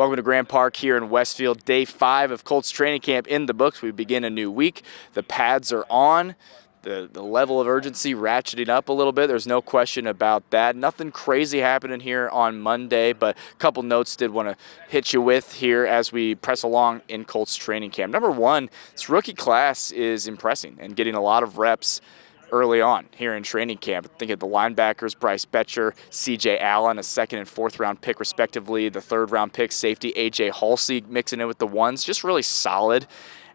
Welcome to Grand Park here in Westfield. Day 5 of Colts training camp in the books. We begin a new week. The pads are on. The level of urgency ratcheting up a little bit. There's no question about that. Nothing crazy happening here on Monday, but a couple notes did want to hit you with here as we press along in Colts training camp. Number one, this rookie class is impressing and getting a lot of reps early on here in training camp. Think of the linebackers, Bryce Betcher, C.J. Allen, a second and fourth round pick respectively. The third round pick, safety A.J. Halsey mixing in with the ones. Just really solid.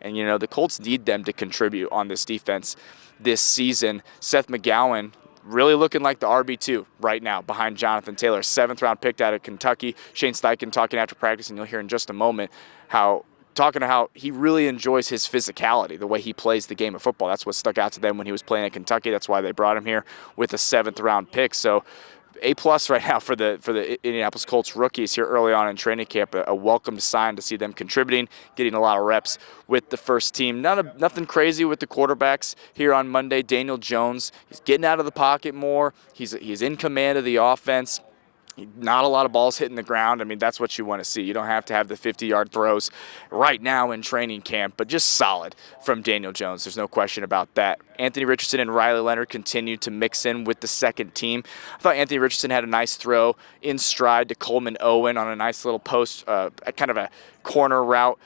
And, you know, the Colts need them to contribute on this defense this season. Seth McGowan really looking like the RB2 right now behind Jonathan Taylor. 7th round picked out of Kentucky. Shane Steichen talking after practice, and you'll hear in just a moment how he really enjoys his physicality, the way he plays the game of football. That's what stuck out to them when he was playing at Kentucky. That's why they brought him here with a 7th round pick. So A+ right now for the Indianapolis Colts rookies here early on in training camp. A welcome sign to see them contributing, getting a lot of reps with the first team. Nothing crazy with the quarterbacks here on Monday. Daniel Jones, he's getting out of the pocket more. He's in command of the offense. Not a lot of balls hitting the ground. I mean, that's what you want to see. You don't have to have the 50-yard throws right now in training camp, but just solid from Daniel Jones. There's no question about that. Anthony Richardson and Riley Leonard continue to mix in with the second team. I thought Anthony Richardson had a nice throw in stride to Coleman Owen on a nice little post, kind of a corner route.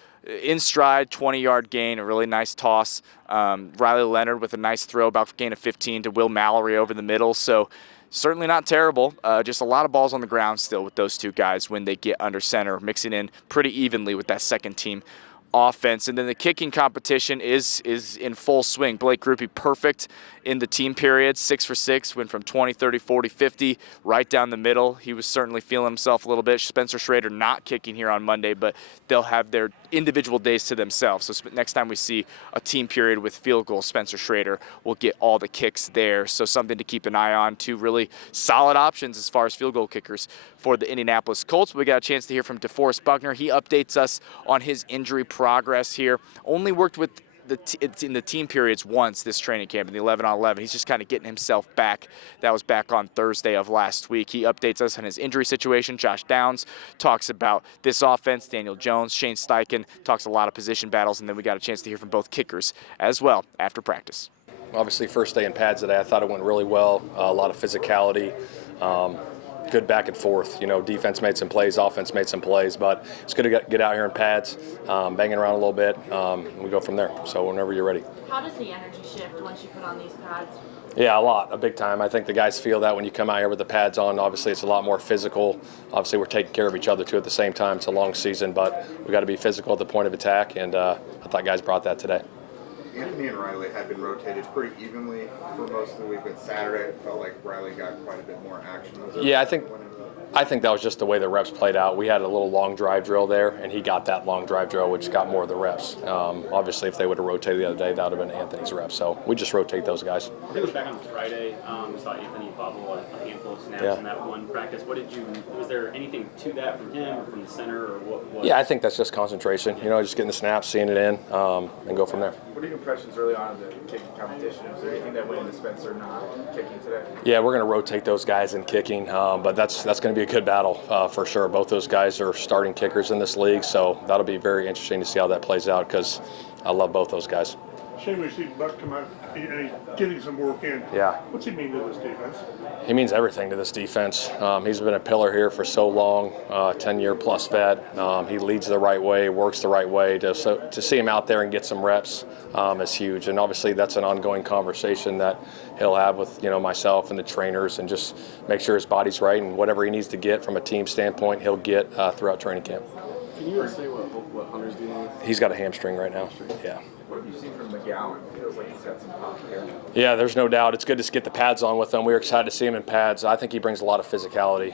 In stride, 20-yard gain, a really nice toss. Riley Leonard with a nice throw, about gain of 15 to Will Mallory over the middle. So certainly not terrible. Just a lot of balls on the ground still with those two guys when they get under center, mixing in pretty evenly with that second team offense. And then the kicking competition is in full swing. Blake Grupe perfect in the team period, 6 for 6, went from 20, 30, 40, 50, right down the middle. He was certainly feeling himself a little bit. Spencer Schrader not kicking here on Monday, but they'll have their individual days to themselves. So next time we see a team period with field goals, Spencer Schrader will get all the kicks there. So something to keep an eye on. Two really solid options as far as field goal kickers for the Indianapolis Colts. We got a chance to hear from DeForest Buckner. He updates us on his injury progress here. Only worked with in the team periods once this training camp in the 11-on-11. He's just kind of getting himself back. That was back on Thursday of last week. He updates us on his injury situation. Josh Downs talks about this offense. Daniel Jones, Shane Steichen talks a lot of position battles, and then we got a chance to hear from both kickers as well after practice. Obviously, first day in pads today, I thought it went really well. A lot of physicality. Good back and forth. You know, defense made some plays, offense made some plays, but it's good to get out here in pads, banging around a little bit, and we go from there. So whenever you're ready. How does the energy shift once you put on these pads? Yeah, a big time. I think the guys feel that when you come out here with the pads on. Obviously, it's a lot more physical. Obviously, we're taking care of each other, too, at the same time. It's a long season, but we got to be physical at the point of attack, and I thought guys brought that today. Anthony and Riley had been rotated pretty evenly for most of the week, but Saturday it felt like Riley got quite a bit more action. Yeah, I think that was just the way the reps played out. We had a little long drive drill there, and he got that long drive drill, which got more of the reps. Obviously, if they would have rotated the other day, that would have been Anthony's reps. So we just rotate those guys. I think it was back on Friday. We saw Anthony bobble a handful of snaps in that one practice. Was there anything to that from him or from the center or what? Yeah, I think that's just concentration. You know, just getting the snaps, seeing it in, and go from there. What are your impressions early on of the kicking competition? Is there anything that went into Spencer not kicking today? Yeah, we're going to rotate those guys in kicking, but that's going to be a good battle for sure. Both those guys are starting kickers in this league, so that'll be very interesting to see how that plays out because I love both those guys. Shane, we see Buck come out and he's getting some work in. Yeah. What's he mean to this defense? He means everything to this defense. He's been a pillar here for so long, 10-year-plus vet. He leads the right way, works the right way. To see him out there and get some reps is huge. And obviously that's an ongoing conversation that he'll have with myself and the trainers and just make sure his body's right and whatever he needs to get from a team standpoint, he'll get throughout training camp. Can you say what Hunter's doing? He's got a hamstring right now. Yeah. What have you seen from McGowan? Feels like he's got some pop here. Yeah, there's no doubt. It's good to get the pads on with him. We were excited to see him in pads. I think he brings a lot of physicality,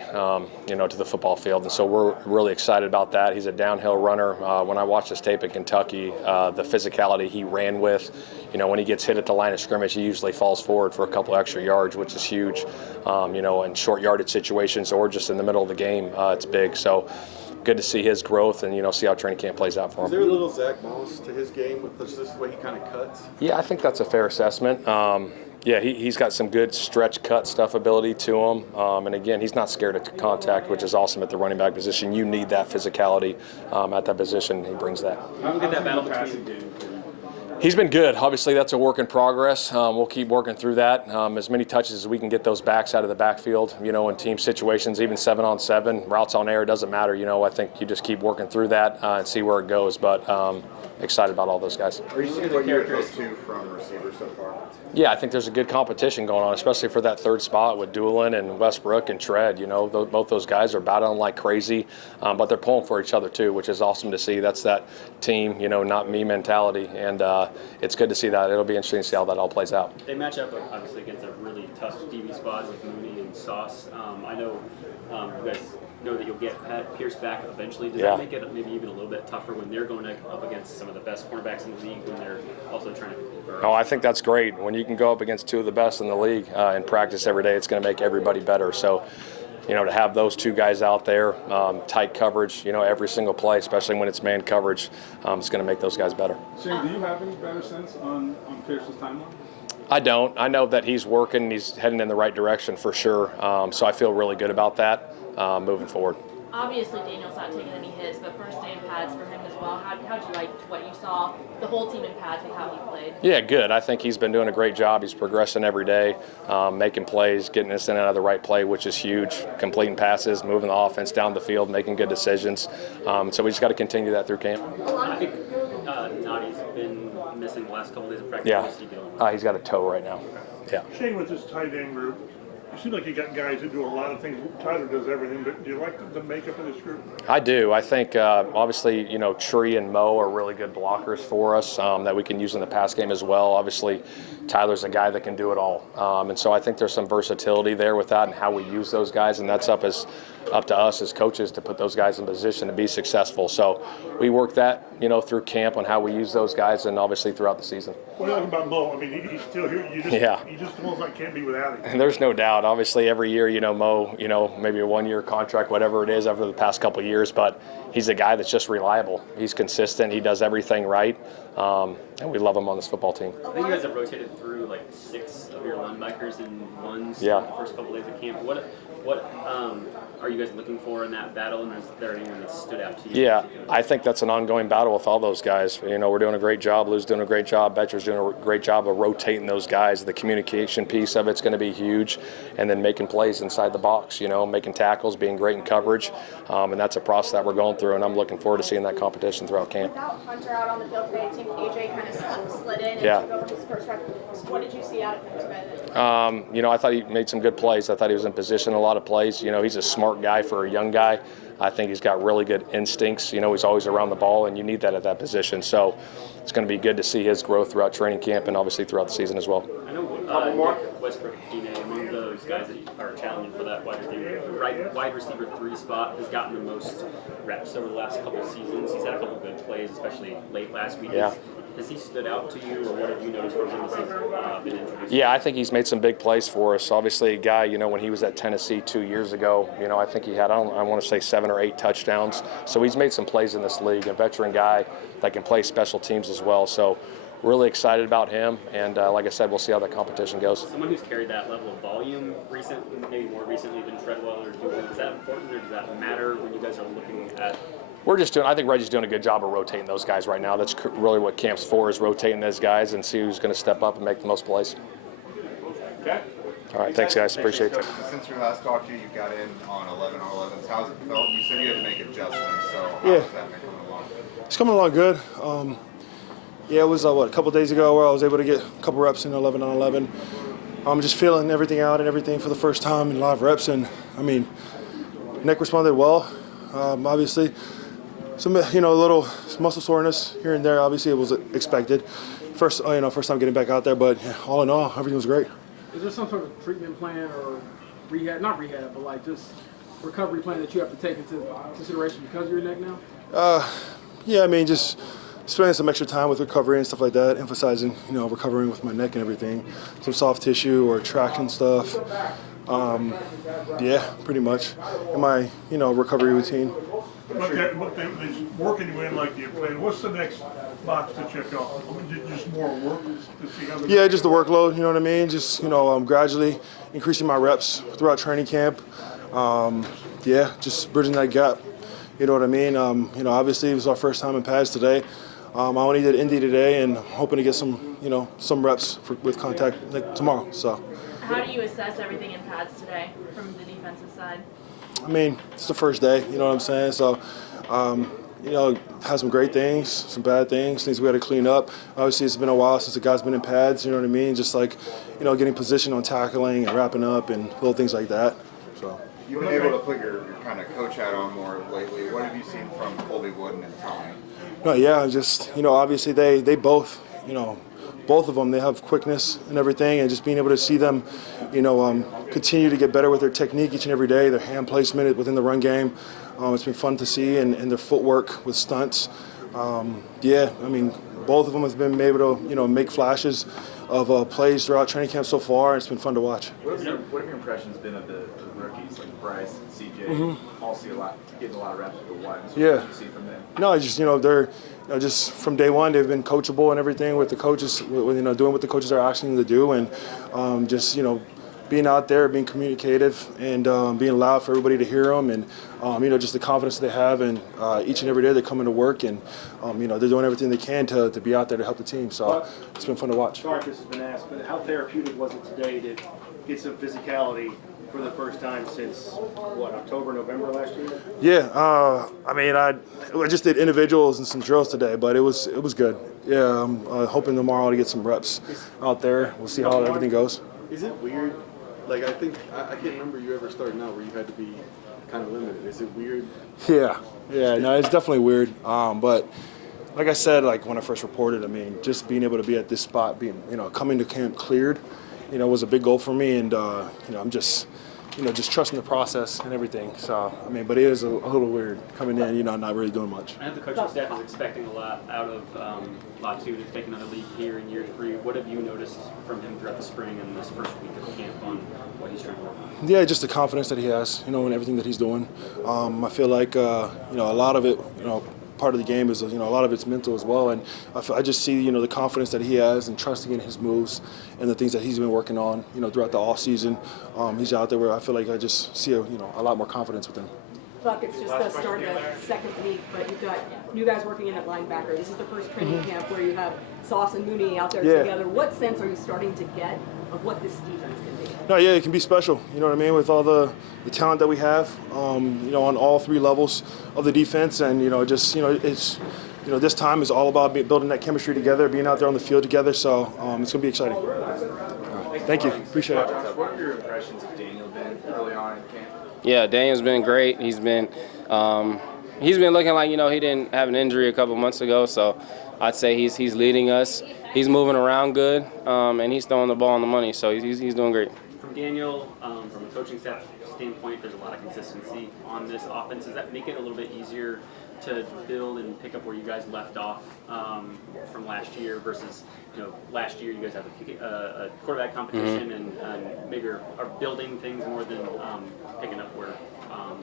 to the football field, and so we're really excited about that. He's a downhill runner. When I watched his tape in Kentucky, the physicality he ran with, when he gets hit at the line of scrimmage, he usually falls forward for a couple extra yards, which is huge. In short yardage situations or just in the middle of the game, it's big. So good to see his growth and, see how training camp plays out for him. Is there a little Zach Moss to his game with just the way he kind of cuts? Yeah, I think that's a fair assessment. Yeah, he's got some good stretch cut stuff ability to him. And again, he's not scared of contact, which is awesome at the running back position. You need that physicality at that position. He brings that. How did that battle between He's been good. Obviously, that's a work in progress. We'll keep working through that. As many touches as we can get those backs out of the backfield, in team situations, even 7-on-7, routes on air, doesn't matter. I think you just keep working through that and see where it goes. But excited about all those guys. Are you seeing what you hope to from receivers so far? Yeah, I think there's a good competition going on, especially for that third spot with Doolin and Westbrook and Tread. Both those guys are battling like crazy, but they're pulling for each other too, which is awesome to see. That's that team, not me mentality, and it's good to see that. It'll be interesting to see how that all plays out. They match up obviously against a really tough DB squad with Mooney and Sauce. I know you guys know that you'll get Pierce back eventually. Does that make it maybe even a little bit tougher when they're going up against some of the best cornerbacks in the league when they're also trying to? Oh, I think that's great. When you can go up against two of the best in the league and practice every day, it's going to make everybody better. So, to have those two guys out there, tight coverage, every single play, especially when it's man coverage, it's going to make those guys better. Shane, do you have any better sense on Pierce's timeline? I don't. I know that he's working, he's heading in the right direction for sure. So I feel really good about that moving forward. Obviously, Daniel's not taking any hits, but first day in pads for him as well. How'd you like what you saw, the whole team in pads with how he played? Yeah, good. I think he's been doing a great job. He's progressing every day, making plays, getting us in and out of the right play, which is huge, completing passes, moving the offense down the field, making good decisions. So we just got to continue that through camp. I think Nadi's been missing the last couple days of practice. Yeah, What's he doing? he's got a toe right now. Yeah. Shane, with this tight end group, you seem like you got guys that do a lot of things. Tyler does everything, but do you like the makeup of this group? I do. I think, obviously, Tree and Mo are really good blockers for us that we can use in the pass game as well. Obviously, Tyler's a guy that can do it all. And so I think there's some versatility there with that and how we use those guys, and that's up to us as coaches to put those guys in position to be successful. So we work that, through camp on how we use those guys and obviously throughout the season. What do you like about Mo? I mean, he's still here. You just almost like can't be without him. And there's no doubt. Obviously, every year, Mo, maybe a one-year contract, whatever it is, over the past couple of years, but he's a guy that's just reliable. He's consistent. He does everything right, and we love him on this football team. I think you guys have rotated through like 6 of your linebackers in ones Yeah. the first couple days of camp. What are you guys looking for in that battle, and is there anyone that stood out to you? Yeah, I think that's an ongoing battle with all those guys. We're doing a great job. Lou's doing a great job. Betcher's doing a great job of rotating those guys. The communication piece of it's going to be huge, and then making plays inside the box, making tackles, being great in coverage, and that's a process that we're going through, and I'm looking forward to seeing that competition throughout camp. Without Hunter out on the field today, I think AJ kind of slid in and took over his first rep. What did you see out of him today? I thought he made some good plays. I thought he was in position a lot of plays. He's a smart guy for a young guy. I think he's got really good instincts. He's always around the ball, and you need that at that position. So it's going to be good to see his growth throughout training camp and obviously throughout the season as well. I know Westbrook, among those guys that are challenging for that wide receiver 3 spot, has gotten the most reps over the last couple of seasons. He's had a couple good plays, especially late last week. Yeah. Has he stood out to you, or what have you noticed from him as he's been introduced? Yeah, I think he's made some big plays for us. Obviously, a guy, when he was at Tennessee 2 years ago, I think he had, I want to say 7 or 8 touchdowns. So he's made some plays in this league, a veteran guy that can play special teams as well. So really excited about him, and like I said, we'll see how that competition goes. Someone who's carried that level of volume maybe more recently than Treadwell or Doolin, is that important, or does that matter when you guys are looking at? I think Reggie's doing a good job of rotating those guys right now. That's really what camp's for, is rotating those guys and see who's going to step up and make the most plays. Okay. All right, thanks guys, appreciate it. Since we last talked to you, you got in on 11 on 11s. How's it felt? You said you had to make adjustments, so how Yeah. was that coming along? It's coming along good. It was a couple days ago where I was able to get a couple reps in 11 on 11. I'm just feeling everything out and everything for the first time in live reps, and neck responded well. Obviously, some little muscle soreness here and there. Obviously, it was expected. First time getting back out there, but all in all, everything was great. Is there some sort of treatment plan or rehab, not rehab, but like just recovery plan that you have to take into consideration because of your neck now? Just spending some extra time with recovery and stuff like that, emphasizing, recovering with my neck and everything. Some soft tissue or traction stuff. Pretty much in my, recovery routine. But they're working you in like you played. What's the next box to check off? Just more work to see how Yeah, just the workload, you know what I mean? Just, gradually increasing my reps throughout training camp. Just bridging that gap, you know what I mean? Obviously it was our first time in pads today. I only did Indy today and hoping to get some reps with contact tomorrow, so. How do you assess everything in pads today from the defensive side? I mean, it's the first day, you know what I'm saying? So, had some great things, some bad things we had to clean up. Obviously, it's been a while since the guys been in pads, you know what I mean? Just getting position on tackling and wrapping up and little things like that. So. You've been able to put your kind of coach hat on more lately. What have you seen from Colby Wooden and Tommy? No, yeah, just, obviously they both, both of them, they have quickness and everything, and just being able to see them, continue to get better with their technique each and every day, their hand placement within the run game. It's been fun to see, and their footwork with stunts. Both of them have been able to, make flashes of plays throughout training camp so far, and it's been fun to watch. What have your impressions been of the rookies like Bryce and CJ? All getting a lot of reps with the ones. Yeah. What do you see from them? No, just they're just from day one they've been coachable and everything with the coaches, doing what the coaches are asking them to do, and being out there, being communicative, and being loud for everybody to hear them, and just the confidence they have, and each and every day they come into work, and they're doing everything they can to be out there to help the team. So it's been fun to watch. Sorry if this has been asked, but how therapeutic was it today to get some physicality for the first time since October, November last year? Yeah, I just did individuals and some drills today, but it was good. Yeah, I'm hoping tomorrow to get some reps out there. We'll see how everything goes. Is it weird? I can't remember you ever starting out where you had to be kind of limited. Is it weird? Yeah, no, it's definitely weird. But like I said, when I first reported, just being able to be at this spot, coming to camp cleared, was a big goal for me, and I'm just trusting the process and everything. So, but it is a little weird coming in, not really doing much. I know the coaching staff is expecting a lot out of Latu to take another leap here in year 3. What have you noticed from him throughout the spring and this first week of camp on what he's trying to work on? Yeah, just the confidence that he has, in everything that he's doing. I feel like, a lot of it, part of the game is, a lot of it's mental as well. And I just see, the confidence that he has and trusting in his moves and the things that he's been working on, throughout the off season. He's out there where I feel like I just see, a lot more confidence with him. Buck, it's just the start of the second week, but you've got new guys working in at linebacker. This is the first training camp where you have Sauce and Mooney out there together. What sense are you starting to get of what this defense can be? No, yeah, it can be special. You know what I mean? With all the talent that we have, on all 3 levels of the defense, and it's this time is all about building that chemistry together, being out there on the field together. So it's gonna be exciting. Thank you, appreciate it. What have your impressions of Daniel been early on in camp? Yeah, Daniel's been great. He's been looking like he didn't have an injury a couple months ago, so I'd say he's leading us. He's moving around good, and he's throwing the ball on the money, so he's doing great. From Daniel, from a coaching staff standpoint, there's a lot of consistency on this offense. Does that make it a little bit easier to build and pick up where you guys left off from last year versus, last year you guys have a quarterback competition and maybe are building things more than picking up where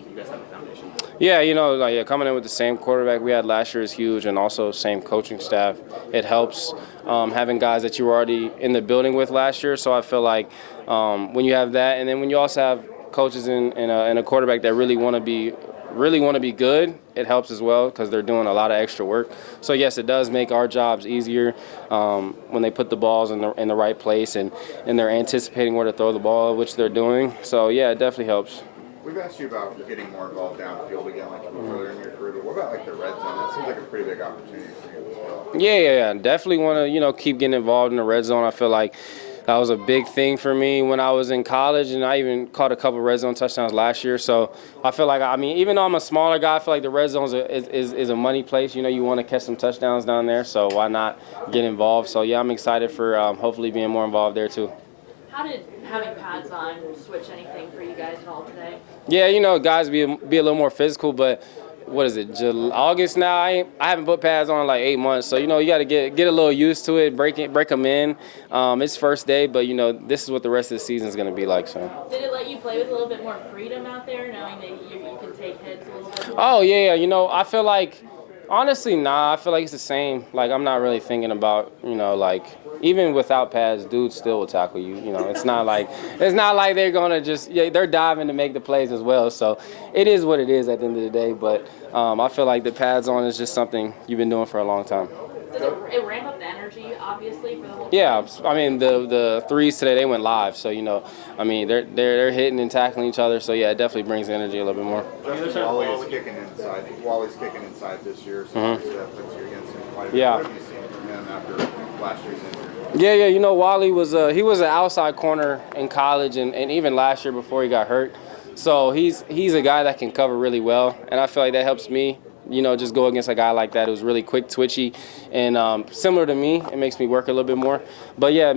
you guys have a foundation? Yeah, coming in with the same quarterback we had last year is huge, and also same coaching staff. It helps having guys that you were already in the building with last year. So I feel like when you have that, and then when you also have coaches and a quarterback that really want to be good, it helps as well because they're doing a lot of extra work. So yes, it does make our jobs easier when they put the balls in the right place and they're anticipating where to throw the ball, which they're doing. So yeah, it definitely helps. We've asked you about getting more involved downfield again, earlier in your career, but what about the red zone? That seems like a pretty big opportunity for you as well. Yeah. Definitely want to keep getting involved in the red zone. I feel like that was a big thing for me when I was in college, and I even caught a couple red zone touchdowns last year. So I feel like, even though I'm a smaller guy, I feel like the red zone is a money place. You want to catch some touchdowns down there, so why not get involved? So yeah, I'm excited for hopefully being more involved there too. How did having pads on switch anything for you guys at all today? Yeah, guys be a little more physical, but what is it, August now? I haven't put pads on in like 8 months, so you got to get a little used to it, break them in. It's first day, but this is what the rest of the season is going to be like. So. Did it let you play with a little bit more freedom out there, knowing that you can take hits a little bit more? Oh, yeah. You know, I feel like, honestly, nah. I feel like it's the same. Like, I'm not really thinking about, you know, like, even without pads, dudes still will tackle you. You know, it's not like they're gonna just they're diving to make the plays as well. So it is what it is at the end of the day. But I feel like the pads on is just something you've been doing for a long time. Does it ramp up the energy, obviously, for the whole Yeah, team? I mean the threes today they went live, so you know, I mean they're hitting and tackling each other. So yeah, it definitely brings the energy a little bit more. Wally's kicking inside this year, so obviously that puts you against him quite a bit. Yeah. What have you seen from him after last year's injury? Yeah, you know, Wally was he was an outside corner in college and even last year before he got hurt. So he's a guy that can cover really well, and I feel like that helps me, you know, just go against a guy like that who's really quick, twitchy, and similar to me. It makes me work a little bit more. But yeah,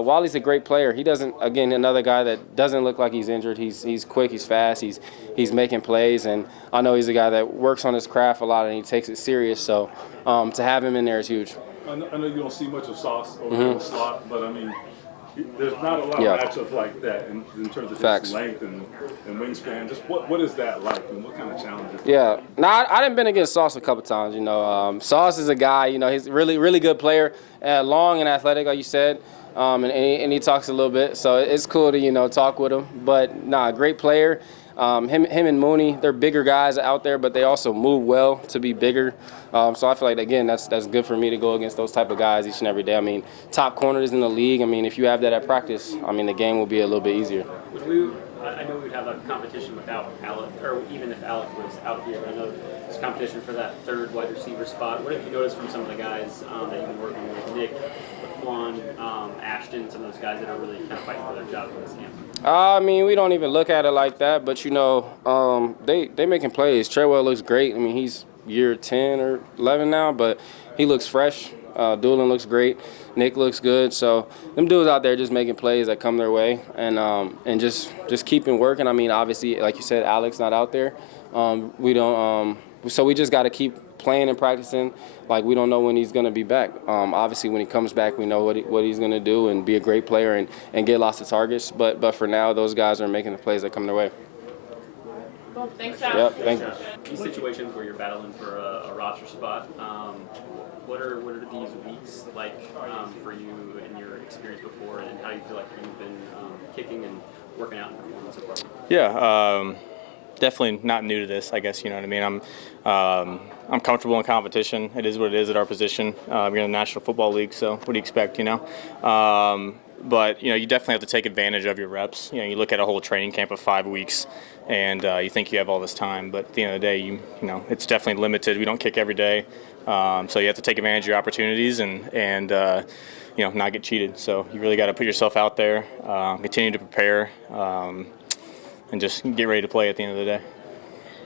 Wally's a great player. He doesn't, again, another guy that doesn't look like he's injured. He's quick, he's fast, he's making plays, and I know he's a guy that works on his craft a lot and he takes it serious. So to have him in there is huge. I know you don't see much of Sauce over in the slot, but I mean, there's not a lot of matchups like that in terms of his length and wingspan. Just what is that like, and what kind of challenges? Yeah, I done been against Sauce a couple times. You know, Sauce is a guy. You know, he's a really good player, long and athletic, like you said, and he talks a little bit. So it's cool to talk with him. But great player. Him and Mooney, they're bigger guys out there, but they also move well to be bigger. So I feel like, again, that's good for me to go against those type of guys each and every day. I mean, top corners in the league, I mean, if you have that at practice, I mean, the game will be a little bit easier. I know we'd have a competition without Alec, or even if Alec was out here. I know there's competition for that third wide receiver spot. What have you noticed from some of the guys that you've been working with, Nick, Quan, Ashton, some of those guys that are really kind of fighting for their job in this camp? I mean, we don't even look at it like that, but they making plays. Treadwell looks great. I mean, he's year 10 or 11 now, but he looks fresh. Doolin looks great. Nick looks good. So them dudes out there just making plays that come their way and just keeping working. I mean, obviously, like you said, Alex not out there. We don't. So we just got to keep playing and practicing. Like, we don't know when he's going to be back. Obviously, when he comes back, we know what he's going to do and be a great player and get lots of targets. But for now, those guys are making the plays that come their way. Cool. Thanks, Josh. Yep, thank you. These situations where you're battling for a roster spot, what are these weeks like for you and your experience before, and how do you feel like you've been kicking and working out and performing so far? Yeah, definitely not new to this, I guess, you know what I mean. I'm comfortable in competition. It is what it is at our position. We're in the National Football League, so what do you expect, you know? But, you know, you definitely have to take advantage of your reps. You know, you look at a whole training camp of 5 weeks, and you think you have all this time, but at the end of the day, you know, it's definitely limited. We don't kick every day, so you have to take advantage of your opportunities and you know, not get cheated. So you really got to put yourself out there, continue to prepare, and just get ready to play at the end of the day.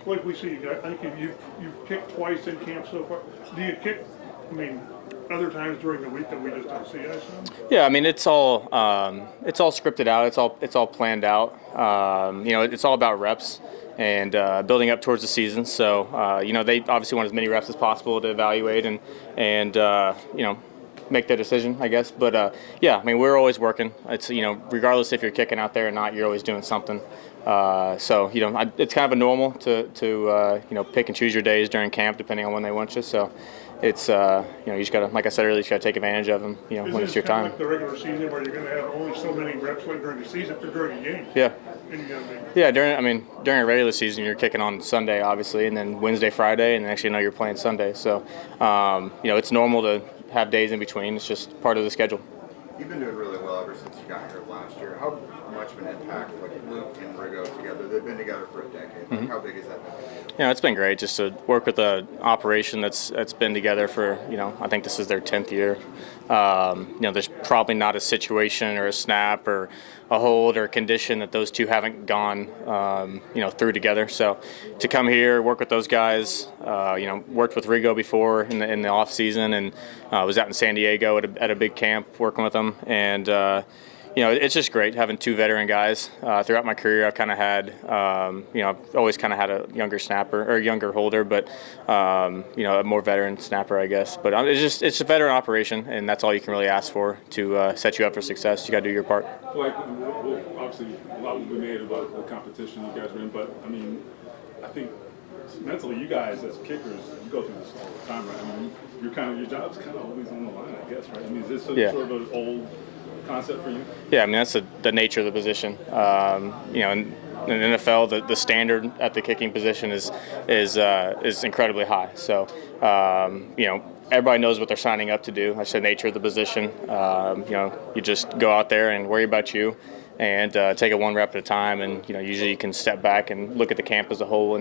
Like we see, I think you've kicked twice in camp so far. Do you kick, other times during the week that we just don't see, I assume? Yeah, I mean, it's all scripted out. It's all planned out. You know, it's all about reps and building up towards the season. So you know, they obviously want as many reps as possible to evaluate and you know, make their decision, I guess. But yeah, I mean, we're always working. It's, you know, regardless if you're kicking out there or not, you're always doing something. So you know, it's kind of a normal to you know, pick and choose your days during camp depending on when they want you. So it's you know, you just gotta, like I said earlier, you just gotta take advantage of them. You know, when it's your time. Like the regular season where you're gonna have only so many reps like during the season or during the game. Yeah. And you gotta Yeah, during a regular season, you're kicking on Sunday, obviously, and then Wednesday, Friday, and actually, you're playing Sunday. So, you know, it's normal to have days in between. It's just part of the schedule. You've been doing really well ever since you got here last year. How much of an impact, like Luke and Rigo together, they've been together for a decade. Like, how big is that been? You know, it's been great just to work with an operation that's been together for, you know, I think this is their 10th year. You know, there's probably not a situation or a snap or a hold or a condition that those two haven't gone, you know, through together. So to come here, work with those guys, you know, worked with Rigo before in the off season, and was out in San Diego at a big camp working with them, and you know, it's just great having two veteran guys. Throughout my career, I've kind of had, you know, I've always kind of had a younger snapper or younger holder, but you know, a more veteran snapper, I guess. But it's a veteran operation, and that's all you can really ask for to set you up for success. You got to do your part. Like, well, obviously, a lot will be made about the competition you guys are in, but I mean, I think mentally, you guys as kickers, you go through this all the time, right? I mean, your job's kind of always on the line, I guess, right? I mean, is this sort of an old concept for you? Yeah, I mean, that's the nature of the position. You know, in the NFL, the standard at the kicking position is incredibly high. So, you know, everybody knows what they're signing up to do. That's the nature of the position. You know, you just go out there and worry about you, and take it one rep at a time. And you know, usually you can step back and look at the camp as a whole,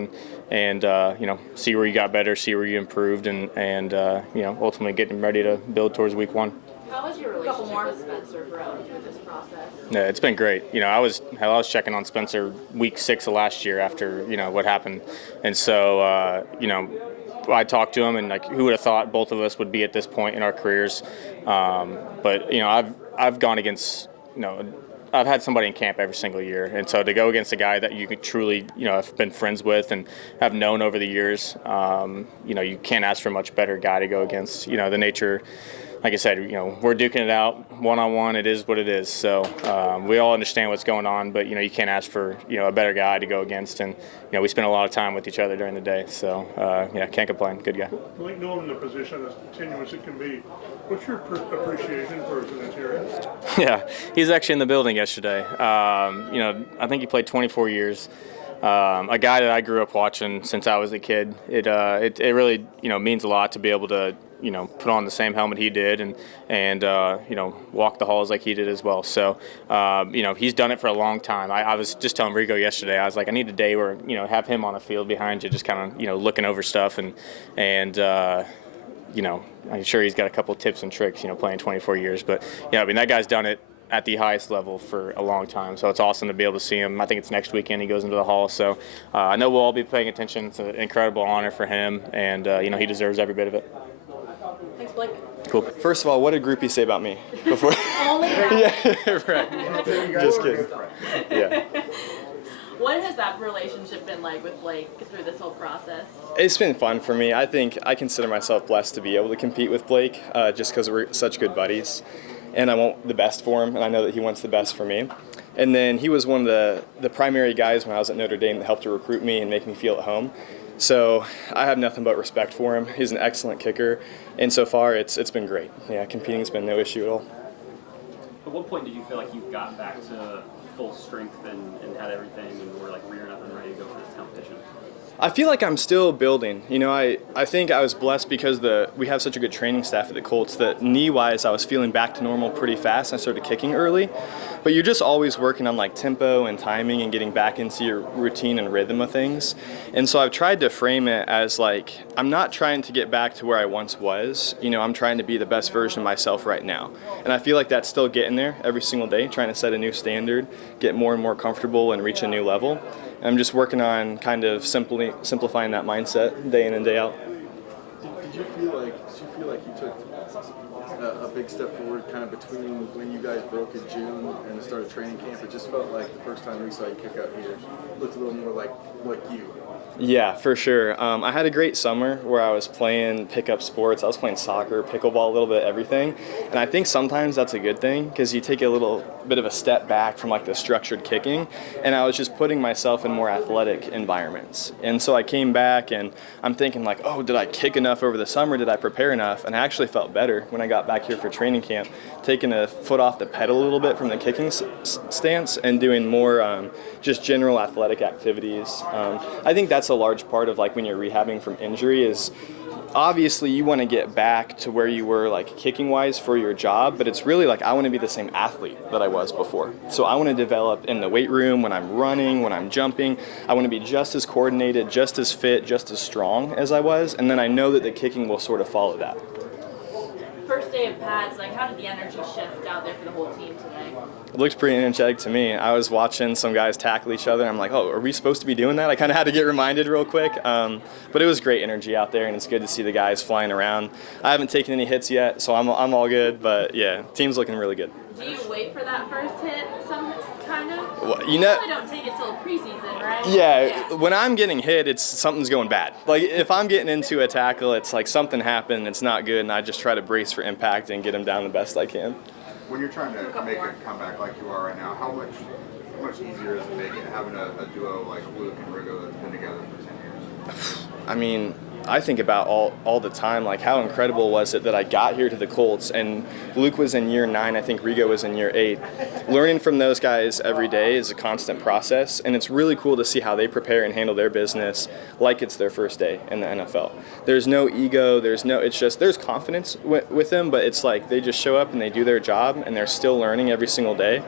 and you know, see where you got better, see where you improved, and you know, ultimately getting ready to build towards week 1. How has your relationship with Spencer grown through this process? Yeah, it's been great. You know, I was checking on Spencer week 6 of last year after, you know, what happened, and so you know, I talked to him, and like, who would have thought both of us would be at this point in our careers? But you know, I've gone against, you know, I've had somebody in camp every single year, and so to go against a guy that you could truly, you know, have been friends with and have known over the years, you know, you can't ask for a much better guy to go against. You know, the nature, like I said, you know, we're duking it out one-on-one. It is what it is. So we all understand what's going on, but, you know, you can't ask for, you know, a better guy to go against. And, you know, we spend a lot of time with each other during the day. So, yeah, can't complain. Good guy. Like, knowing the position as tenuous it can be, what's your appreciation for his interior? Yeah, he's actually in the building yesterday. You know, I think he played 24 years. A guy that I grew up watching since I was a kid. It really, you know, means a lot to be able to, you know, put on the same helmet he did and you know, walk the halls like he did as well. So, you know, he's done it for a long time. I was just telling Rigo yesterday, I was like, I need a day where, you know, have him on the field behind you, just kind of, you know, looking over stuff and you know, I'm sure he's got a couple tips and tricks, you know, playing 24 years. But, yeah, I mean, that guy's done it at the highest level for a long time. So it's awesome to be able to see him. I think it's next weekend he goes into the Hall. So I know we'll all be paying attention. It's an incredible honor for him, and, you know, he deserves every bit of it. Thanks, Blake. Cool. First of all, what did Groupie say about me before? Only Yeah, right. Just kidding. Yeah. What has that relationship been like with Blake through this whole process? It's been fun for me. I think I consider myself blessed to be able to compete with Blake just because we're such good buddies. And I want the best for him, and I know that he wants the best for me. And then he was one of the primary guys when I was at Notre Dame that helped to recruit me and make me feel at home. So I have nothing but respect for him. He's an excellent kicker, and so far it's been great. Yeah, competing's been no issue at all. At what point did you feel like you got back to full strength and had everything and were like rearing up and ready to go for this competition? I feel like I'm still building. You know, I think I was blessed because we have such a good training staff at the Colts that knee-wise I was feeling back to normal pretty fast. I started kicking early. But you're just always working on like tempo and timing and getting back into your routine and rhythm of things. And so I've tried to frame it as like, I'm not trying to get back to where I once was. You know, I'm trying to be the best version of myself right now. And I feel like that's still getting there every single day, trying to set a new standard, get more and more comfortable and reach a new level. And I'm just working on kind of simplifying that mindset day in and day out. Did you feel like you took a big step forward kind of between when you guys broke in June and the start of training camp? It just felt like the first time we saw you kick out here looked a little more like you. Yeah, for sure. I had a great summer where I was playing pickup sports. I was playing soccer, pickleball, a little bit of everything. And I think sometimes that's a good thing because you take a little bit of a step back from like the structured kicking. And I was just putting myself in more athletic environments. And so I came back and I'm thinking like, oh, did I kick enough over the summer? Did I prepare enough? And I actually felt better when I got back here for training camp, taking a foot off the pedal a little bit from the kicking stance and doing more just general athletic activities. I think that's a large part of like when you're rehabbing from injury is obviously you want to get back to where you were like kicking wise for your job, but it's really like I want to be the same athlete that I was before. So I want to develop in the weight room when I'm running, when I'm jumping. I want to be just as coordinated, just as fit, just as strong as I was, and then I know that the kicking will sort of follow that. First day of pads, like how did the energy shift out there for the whole team today? It looked pretty energetic to me. I was watching some guys tackle each other. I'm like, oh, are we supposed to be doing that? I kind of had to get reminded real quick. But it was great energy out there, and it's good to see the guys flying around. I haven't taken any hits yet, so I'm all good. But, yeah, team's looking really good. Do you wait for that first hit some kind of? Well, you know, probably don't take it till preseason, right? Yeah, when I'm getting hit, it's something's going bad. Like, if I'm getting into a tackle, it's like something happened, it's not good, and I just try to brace for impact and get them down the best I can. When you're trying to make a comeback like you are right now, how much easier is it making having a duo like Luke and Rigo that's been together for 10 years? I mean, I think about all the time, like how incredible was it that I got here to the Colts, and Luke was in year 9, I think Rigo was in year 8. Learning from those guys every day is a constant process, and it's really cool to see how they prepare and handle their business like it's their first day in the NFL. There's no ego, it's just, there's confidence with them, but it's like they just show up and they do their job, and they're still learning every single day.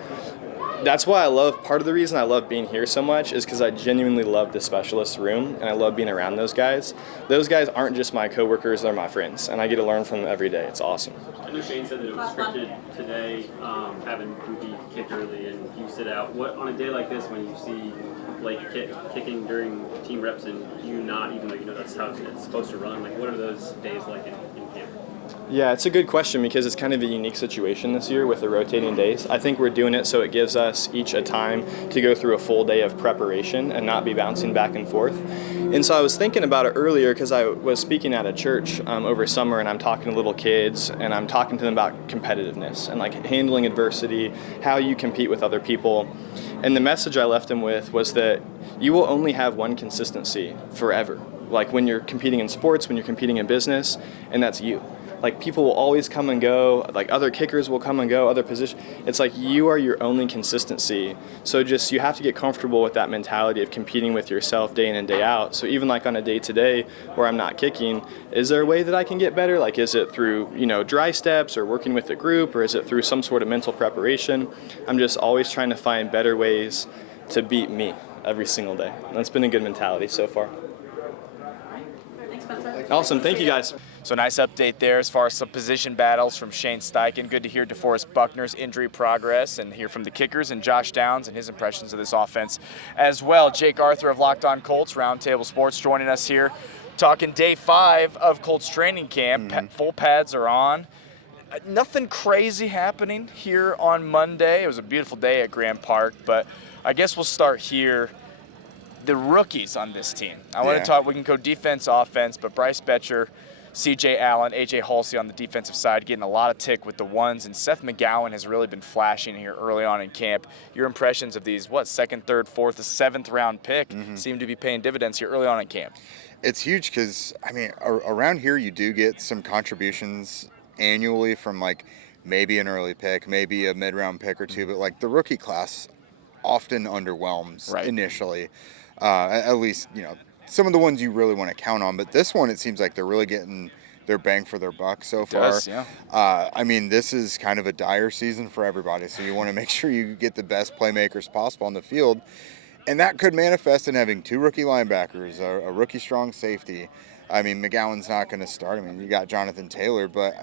That's why part of the reason I love being here so much is because I genuinely love the specialist room, and I love being around those guys. Those guys aren't just my coworkers, they're my friends, and I get to learn from them every day. It's awesome. I know Shane said that it was scripted today, having Groupie kick early, and you sit out. What, on a day like this, when you see Blake kicking during team reps and you not, even though you know that's how it's supposed to run, like what are those days like in camp? Yeah, it's a good question because it's kind of a unique situation this year with the rotating days. I think we're doing it so it gives us each a time to go through a full day of preparation and not be bouncing back and forth. And so I was thinking about it earlier because I was speaking at a church over summer, and I'm talking to little kids, and I'm talking to them about competitiveness and like handling adversity, how you compete with other people. And the message I left them with was that you will only have one consistency forever. Like when you're competing in sports, when you're competing in business, and that's you. Like people will always come and go, like other kickers will come and go, other positions. It's like you are your only consistency. So just you have to get comfortable with that mentality of competing with yourself day in and day out. So even like on a day to day where I'm not kicking, is there a way that I can get better? Like is it through, dry steps or working with a group, or is it through some sort of mental preparation? I'm just always trying to find better ways to beat me every single day. And that's been a good mentality so far. Thanks, Spencer. Awesome, thank you guys. So nice update there as far as some position battles from Shane Steichen. Good to hear DeForest Buckner's injury progress and hear from the kickers and Josh Downs and his impressions of this offense as well. Jake Arthur of Locked On Colts, Roundtable Sports, joining us here, talking day 5 of Colts training camp. Full pads are on. Nothing crazy happening here on Monday. It was a beautiful day at Grand Park, but I guess we'll start here. The rookies on this team. I want to talk, we can go defense, offense, but Bryce Betcher, C.J. Allen, A.J. Halsey on the defensive side getting a lot of tick with the ones, and Seth McGowan has really been flashing here early on in camp. Your impressions of these, second, third, fourth, the 7th round pick seem to be paying dividends here early on in camp. It's huge because, around here you do get some contributions annually from maybe an early pick, maybe a mid-round pick or two, but the rookie class often underwhelms initially. At least, some of the ones you really want to count on. But this one, it seems like they're really getting their bang for their buck so far. This is kind of a dire season for everybody. So you want to make sure you get the best playmakers possible on the field. And that could manifest in having 2 rookie linebackers, a rookie strong safety. McGowan's not going to start. You got Jonathan Taylor, but,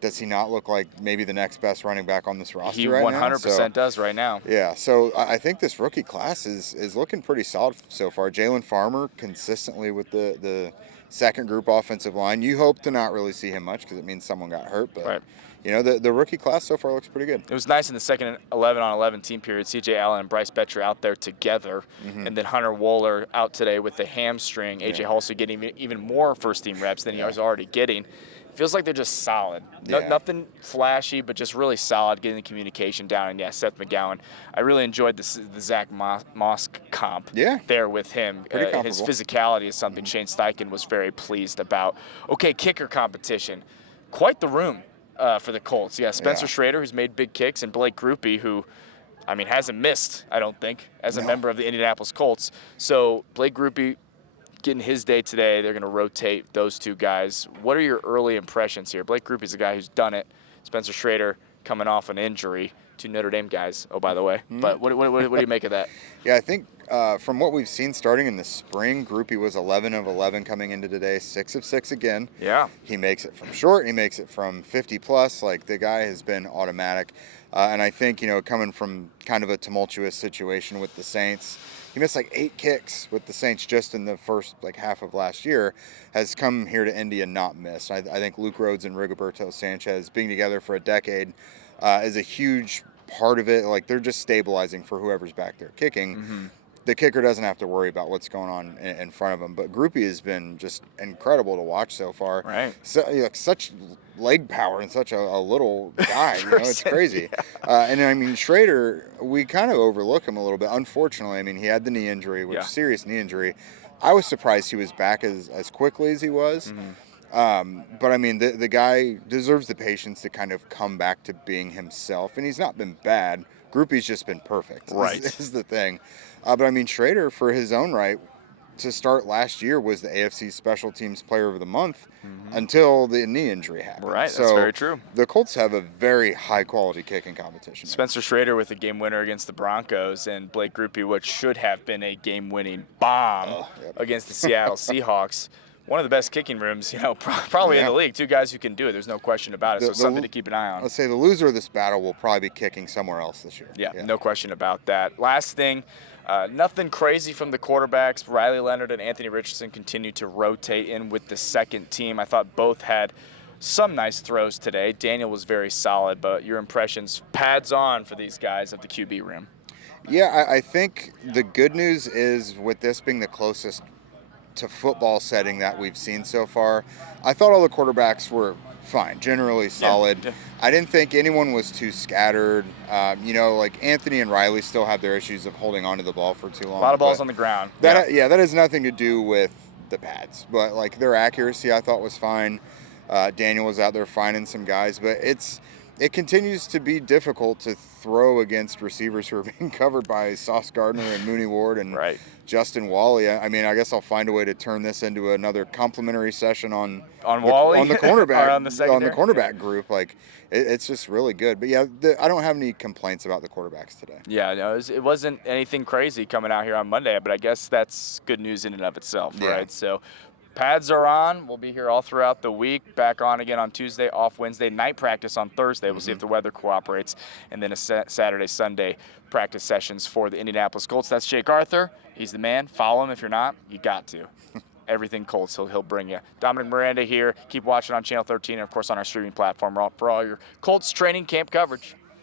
does he not look like maybe the next best running back on this roster right now? He 100% does right now. Yeah, so I think this rookie class is looking pretty solid so far. Jalen Farmer consistently with the second group offensive line. You hope to not really see him much because it means someone got hurt, but the rookie class so far looks pretty good. It was nice in the second 11-on-11 team period. C.J. Allen and Bryce Betcher out there together, and then Hunter Wohler out today with the hamstring. A.J. Halsey getting even more first-team reps than he was already getting. Feels like they're just solid. Nothing flashy, but just really solid, getting the communication down. And, Seth McGowan, I really enjoyed the Zach Moss comp there with him. His physicality is something Shane Steichen was very pleased about. Okay, kicker competition. Quite the room for the Colts. Spencer Schrader, who's made big kicks, and Blake Grupe, who, hasn't missed, I don't think, as a member of the Indianapolis Colts. So Blake Grupe getting his day today. They're going to rotate those 2 guys. What are your early impressions here? Blake Grupe is a guy who's done it. Spencer Schrader coming off an injury. 2 Notre Dame guys, by the way. But what do you make of that? I think from what we've seen starting in the spring, Grupe was 11 of 11 coming into today, 6 of 6 again. Yeah. He makes it from short. He makes it from 50-plus. The guy has been automatic. And I think, coming from kind of a tumultuous situation with the Saints, he missed 8 kicks with the Saints just in the first half of last year, has come here to Indy and not missed. I think Luke Rhodes and Rigoberto Sanchez being together for a decade is a huge part of it. They're just stabilizing for whoever's back there kicking. The kicker doesn't have to worry about what's going on in front of him. But Grupe has been just incredible to watch so far. Right. So, such leg power and such a little guy. It's crazy. And Schrader, we kind of overlook him a little bit. Unfortunately, he had the knee injury, serious knee injury. I was surprised he was back as quickly as he was. But I mean, the guy deserves the patience to kind of come back to being himself, and he's not been bad. Groupie's just been perfect. Right. Is the thing. But I mean, Schrader, for his own right, to start last year was the AFC Special Teams Player of the Month until the knee injury happened. Right, so that's very true. The Colts have a very high-quality kicking competition. Spencer Schrader with a game winner against the Broncos, and Blake Groupie, what should have been a game-winning bomb against the Seattle Seahawks. One of the best kicking rooms, probably in the league. Two guys who can do it. There's no question about it. So something to keep an eye on. Let's say the loser of this battle will probably be kicking somewhere else this year. Yeah, no question about that. Last thing, nothing crazy from the quarterbacks. Riley Leonard and Anthony Richardson continue to rotate in with the second team. I thought both had some nice throws today. Daniel was very solid, but your impressions, pads on for these guys at the QB room. Yeah, I think the good news is with this being the closest to football setting that we've seen so far, I thought all the quarterbacks were fine, generally solid. Yeah. I didn't think anyone was too scattered. Like Anthony and Riley still have their issues of holding onto the ball for too long. A lot of balls on the ground. That has nothing to do with the pads, but like their accuracy I thought was fine. Daniel was out there finding some guys, but it continues to be difficult to throw against receivers who are being covered by Sauce Gardner and Mooney Ward and Justin Wally. I mean, I guess I'll find a way to turn this into another complimentary session on Wally, on the cornerback, on the cornerback group. Like it's just really good. But yeah, I don't have any complaints about the quarterbacks today. Yeah, no, it wasn't anything crazy coming out here on Monday, but I guess that's good news in and of itself, right? So. Pads are on. We'll be here all throughout the week. Back on again on Tuesday, off Wednesday. Night practice on Thursday. We'll see if the weather cooperates. And then a Saturday, Sunday practice sessions for the Indianapolis Colts. That's Jake Arthur. He's the man. Follow him if you're not. You got to. Everything Colts, he'll bring you. Dominic Miranda here. Keep watching on Channel 13 and, of course, on our streaming platform for all your Colts training camp coverage.